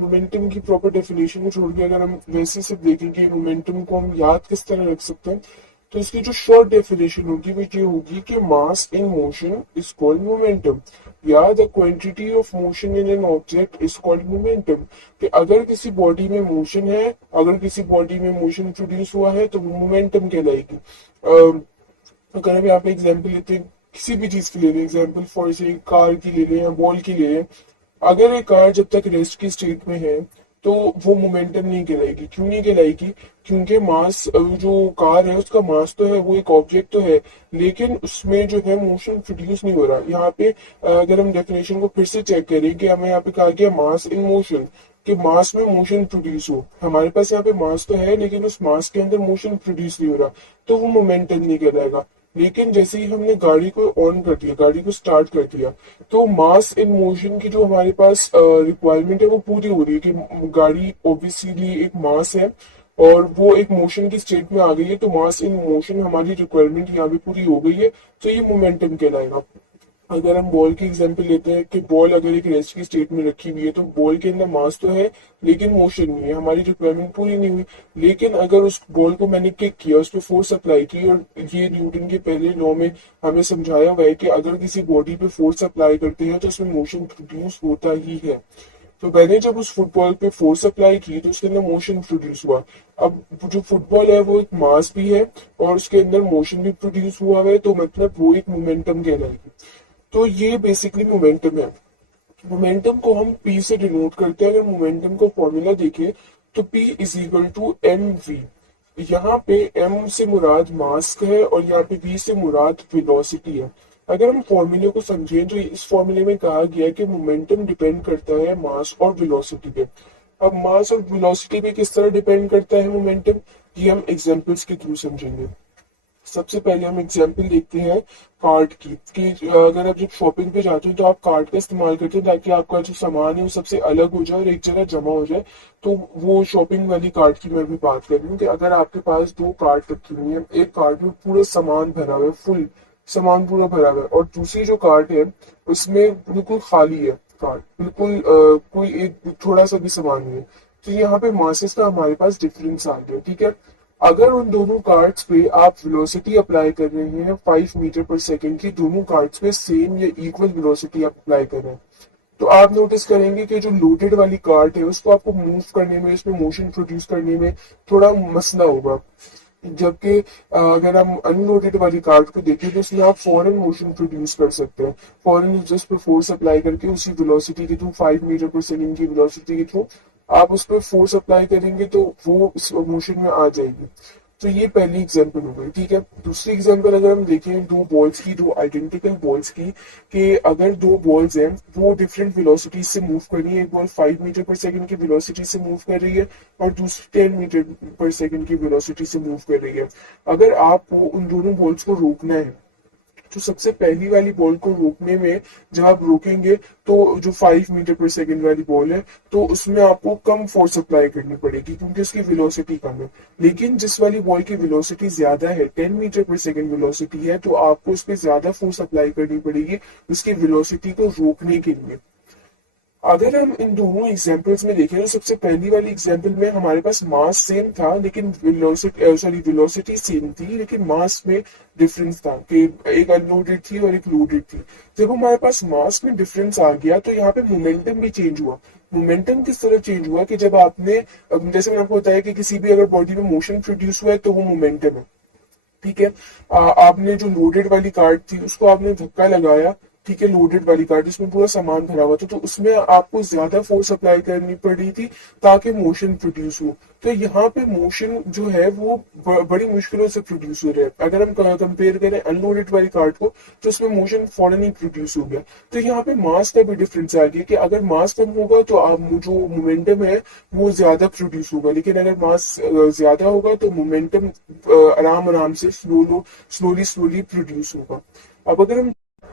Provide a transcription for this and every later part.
Momentum की proper definition को छोड़ के अगर हम वैसे सिर्फ देखें कि मोमेंटम को हम याद किस तरह रख सकते हैं, तो इसकी जो शॉर्ट डेफिनेशन होगी वो ये होगी कि mass in motion is called momentum, या the quantity of motion in an object is called momentum. कि अगर किसी बॉडी में मोशन है, अगर किसी बॉडी में मोशन प्रोड्यूस हुआ है तो वो मोमेंटम कहलाएगी। अगर हम यहाँ पे एग्जाम्पल लेते हैं, किसी भी चीज की ले लें एग्जाम्पल, फॉर से कार की ले लें या बॉल की ले लें। अगर एक कार जब तक रेस्ट की स्टेट में है तो वो मोमेंटम नहीं कहलाएगी। क्यों नहीं कहलाएगी? क्योंकि मास, जो कार है उसका मास तो है, वो एक ऑब्जेक्ट तो है, लेकिन उसमें जो है मोशन प्रोड्यूस नहीं हो रहा। यहाँ पे अगर हम डेफिनेशन को फिर से चेक करें कि हमें यहाँ पे कहा गया मास इन मोशन, कि मास में मोशन प्रोड्यूस हो। हमारे पास यहाँ पे मास तो है लेकिन उस मास के अंदर मोशन प्रोड्यूस नहीं हो रहा, तो वो मोमेंटम नहीं कहलाएगा। लेकिन जैसे ही हमने गाड़ी को ऑन कर दिया, गाड़ी को स्टार्ट कर दिया, तो मास इन मोशन की जो हमारे पास रिक्वायरमेंट है वो पूरी हो रही है। कि गाड़ी ऑब्वियसली एक मास है और वो एक मोशन की स्टेट में आ गई है, तो मास इन मोशन हमारी रिक्वायरमेंट यहाँ पे पूरी हो गई है, तो ये मोमेंटम कहलाएगा। अगर हम बॉल की एग्जांपल लेते हैं कि बॉल अगर एक रेस्ट की स्टेट में रखी हुई है तो बॉल के अंदर मास तो है लेकिन मोशन नहीं है, हमारी रिक्वायरमेंट पूरी नहीं हुई। लेकिन अगर उस बॉल को मैंने किक किया, उस पर फोर्स अप्लाई की, और ये न्यूटन के पहले लॉ में हमें समझाया हुआ है कि अगर किसी बॉडी पे फोर्स अप्लाई करते हैं तो उसमें मोशन प्रोड्यूस होता ही है। तो मैंने जब उस फुटबॉल पे फोर्स अप्लाई की तो उसके अंदर मोशन प्रोड्यूस हुआ। अब जो फुटबॉल है वो एक मास भी है और उसके अंदर मोशन भी प्रोड्यूस हुआ है, तो मतलब वो एक मोमेंटम कहलाएगी। तो ये बेसिकली मोमेंटम है। मोमेंटम को हम पी से डिनोट करते हैं। अगर मोमेंटम को फॉर्मूला देखें तो P is equal to M V. यहाँ पे एम से मुराद मास है और यहाँ पे वी से मुराद वेलोसिटी है। अगर हम फॉर्मूले को समझें तो इस फॉर्मूले में कहा गया है कि मोमेंटम डिपेंड करता है मास और वेलोसिटी पे। अब मास और वेलोसिटी पे किस तरह डिपेंड करता है मोमेंटम, ये हम एग्जांपल्स के थ्रू समझेंगे। सबसे पहले हम एग्जांपल देखते हैं कार्ड की, कि अगर आप जब शॉपिंग पे जाते हो तो आप कार्ड का इस्तेमाल करते हैं ताकि आपका जो सामान है वो सबसे अलग हो जाए और एक जगह जमा हो जाए। तो वो शॉपिंग वाली कार्ड की मैं भी बात कर रही हूँ कि अगर आपके पास दो कार्ड रखी हुई है, एक कार्ड में पूरा सामान भरा हुआ है, फुल सामान पूरा भरा हुआ है, और दूसरी जो कार्ड है उसमें बिल्कुल खाली है कार्ड, बिल्कुल कोई एक थोड़ा सा भी सामान नहीं है। तो यहाँ पे मासेस का हमारे पास डिफरेंस आ गया, ठीक है। अगर उन दोनों कार्ड्स पे आप वेलोसिटी अप्लाई कर रहे हैं 5 मीटर पर सेकंड की, दोनों कार्ड्स पे सेम या इक्वल वेलोसिटी आप अप्लाई कर रहे हैं, तो आप नोटिस करेंगे कि जो लोडेड वाली कार्ड है उसको आपको मूव करने में, उसमें मोशन प्रोड्यूस करने में थोड़ा मसला होगा। जबकि अगर हम अनलोडेड वाली कार्ड को देखें तो उसमें आप फॉरन मोशन प्रोड्यूस कर सकते हैं। फॉरन जस्ट पे फोर्स अप्लाई करके उसी वेलोसिटी के थ्रू, 5 मीटर पर सेकंड की वेलोसिटी के थ्रू आप उस पर फोर्स अप्लाई करेंगे तो वो इस मोशन में आ जाएगी। तो ये पहली एग्जांपल हो गई, ठीक है। दूसरी एग्जांपल अगर हम देखें दो बॉल्स की, दो आइडेंटिकल बॉल्स की, कि अगर दो बॉल्स हैं वो डिफरेंट वेलोसिटी से मूव कर रही है, एक बॉल 5 मीटर पर सेकंड की वेलोसिटी से मूव कर रही है और दूसरी 10 मीटर पर सेकंड की वेलोसिटी से मूव कर रही है। अगर आपको उन दोनों बॉल्स को रोकना है तो सबसे पहली वाली बॉल को रोकने में जब आप रोकेंगे तो जो 5 मीटर पर सेकंड वाली बॉल है तो उसमें आपको कम फोर्स अप्लाई करनी पड़ेगी क्योंकि उसकी वेलोसिटी कम है। लेकिन जिस वाली बॉल की वेलोसिटी ज्यादा है, 10 मीटर पर सेकंड वेलोसिटी है, तो आपको उस पर ज्यादा फोर्स अप्लाई करनी पड़ेगी उसकी वेलोसिटी को रोकने के लिए। अगर हम इन दोनों एग्जांपल्स में देखें तो सबसे पहली वाली एग्जांपल में हमारे पास मास सेम था लेकिन वेलोसिटी सेम थी, लेकिन मास में डिफरेंस था कि एक अनलोडेड थी और एक लोडेड थी। जब हमारे पास मास में डिफरेंस आ गया तो यहाँ पे मोमेंटम भी चेंज हुआ। मोमेंटम किस तरह चेंज हुआ कि जब आपने, जैसे मैंने आपको बताया कि किसी भी अगर बॉडी में मोशन प्रोड्यूस हुआ है तो वो मोमेंटम है, ठीक है। आपने जो लोडेड वाली कार्ड थी उसको आपने धक्का लगाया, ठीक है, लोडेड वाली कार्ड जिसमें पूरा सामान भरा हुआ था, तो उसमें आपको ज्यादा फोर्स अप्लाई करनी पड़ी थी ताकि मोशन प्रोड्यूस हो। तो यहाँ पे मोशन जो है वो बड़ी मुश्किलों से प्रोड्यूस हो रहा है। अगर हम कंपेयर करें अनलोडेड वाली कार्ड को तो उसमें मोशन फौरन ही प्रोड्यूस हो गया। तो यहाँ पे मास का भी डिफरेंस आ गया कि अगर मास कम होगा तो आप जो मोमेंटम है वो ज्यादा प्रोड्यूस होगा, लेकिन अगर मास ज्यादा होगा तो मोमेंटम आराम आराम से स्लोली स्लोली प्रोड्यूस होगा।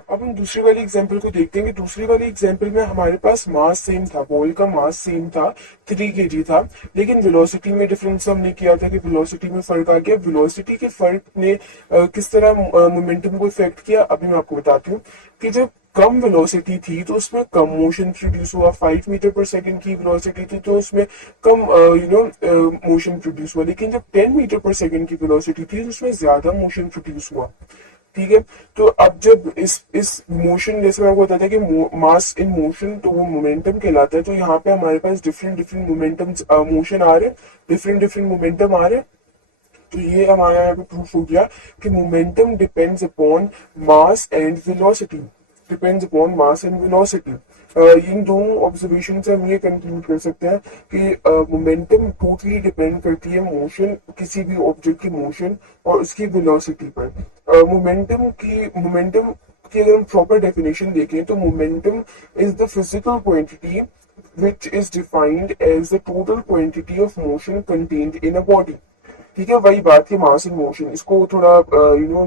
अब हम दूसरी वाली एग्जांपल को देखते हैं कि दूसरी वाली एग्जांपल में हमारे पास मास सेम था, बॉल का मास सेम था, 3 kg था, लेकिन वेलोसिटी में डिफरेंस हमने किया था कि वेलोसिटी में फर्क आ गया। वेलोसिटी के फर्क ने किस तरह मोमेंटम को इफेक्ट किया अभी मैं आपको बताती हूँ। कि जब कम वेलोसिटी थी तो उसमें कम मोशन प्रोड्यूस हुआ, 5 मीटर पर सेकेंड की वेलोसिटी थी तो उसमें कम मोशन प्रोड्यूस हुआ, लेकिन जब 10 मीटर पर सेकेंड की वेलोसिटी थी तो उसमें ज्यादा मोशन प्रोड्यूस हुआ। ठीक है। तो अब जब इस मोशन, जैसे मैं आपको बताया था कि मास इन मोशन, तो वो मोमेंटम कहलाता है। तो यहाँ पे हमारे पास डिफरेंट डिफरेंट मोमेंटम मोशन आ रहे हैं, डिफरेंट डिफरेंट मोमेंटम आ रहे हैं। तो ये हमारा यहाँ पे प्रूफ हो गया कि momentum depends upon mass and velocity, depends upon mass and velocity. इन दोनों ऑब्जर्वेशन से हम ये कंक्लूड कर सकते हैं कि मोमेंटम टोटली डिपेंड करती है मोशन, किसी भी ऑब्जेक्ट की मोशन और उसकी वेलोसिटी पर। मोमेंटम की अगर हम प्रॉपर डेफिनेशन देखें तो momentum is the physical quantity which is defined as the total quantity of motion contained in a body। ठीक है, वही बात है मास इन मोशन। इसको थोड़ा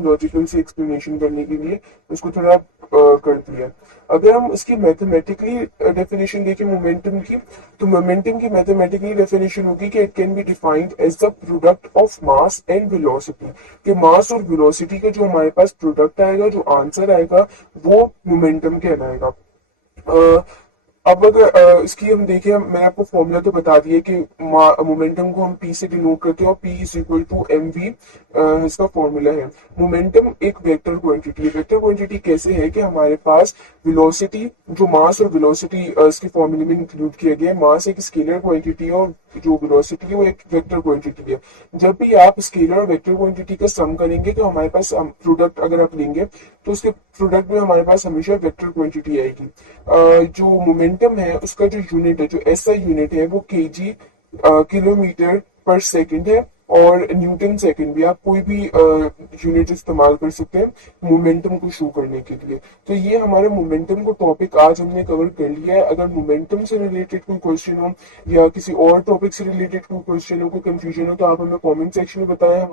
लॉजिकल से एक्सप्लेनेशन करने के लिए इसको थोड़ा कर दिया। अगर हम इसकी मैथमेटिकली डेफिनेशन देखें मोमेंटम की, तो मोमेंटम की मैथमेटिकली डेफिनेशन होगी कि it can be defined as the product of mass and velocity. कि मास और वेलोसिटी का जो हमारे पास प्रोडक्ट आएगा, जो आंसर आएगा, वो मोमेंटम कहलाएगा। अ, अब अगर इसकी हम देखें, मैंने आपको फॉर्मूला तो बता दिया कि मोमेंटम को हम पी से डिनोट करते हैं और P is equal to M V इसका फॉर्मूला है। मोमेंटम एक वेक्टर क्वांटिटी है। वेक्टर क्वांटिटी कैसे है कि हमारे पास वेलोसिटी, जो मास और वेलोसिटी इसके फॉर्मूले में इंक्लूड किया गया है। मास एक स्केलर क्वांटिटी है और जो वेलोसिटी है वो एक वेक्टर क्वांटिटी है। जब भी आप स्केलर और वेक्टर क्वांटिटी का सम करेंगे तो हमारे पास प्रोडक्ट अगर आप लेंगे तो उसके प्रोडक्ट में हमारे पास हमेशा वेक्टर क्वांटिटी आएगी। जो मोमेंटम है उसका जो यूनिट है, जो एसआई यूनिट है, वो केजी किलोमीटर पर सेकंड है। और न्यूटन सेकंड भी, आप कोई भी यूनिट इस्तेमाल कर सकते हैं मोमेंटम को शो करने के लिए। तो ये हमारे मोमेंटम को टॉपिक आज हमने कवर कर लिया है। अगर मोमेंटम से रिलेटेड कोई क्वेश्चन हो या किसी और टॉपिक से रिलेटेड कोई क्वेश्चन हो, कोई कंफ्यूजन हो, तो आप हमें कमेंट सेक्शन में बताएं।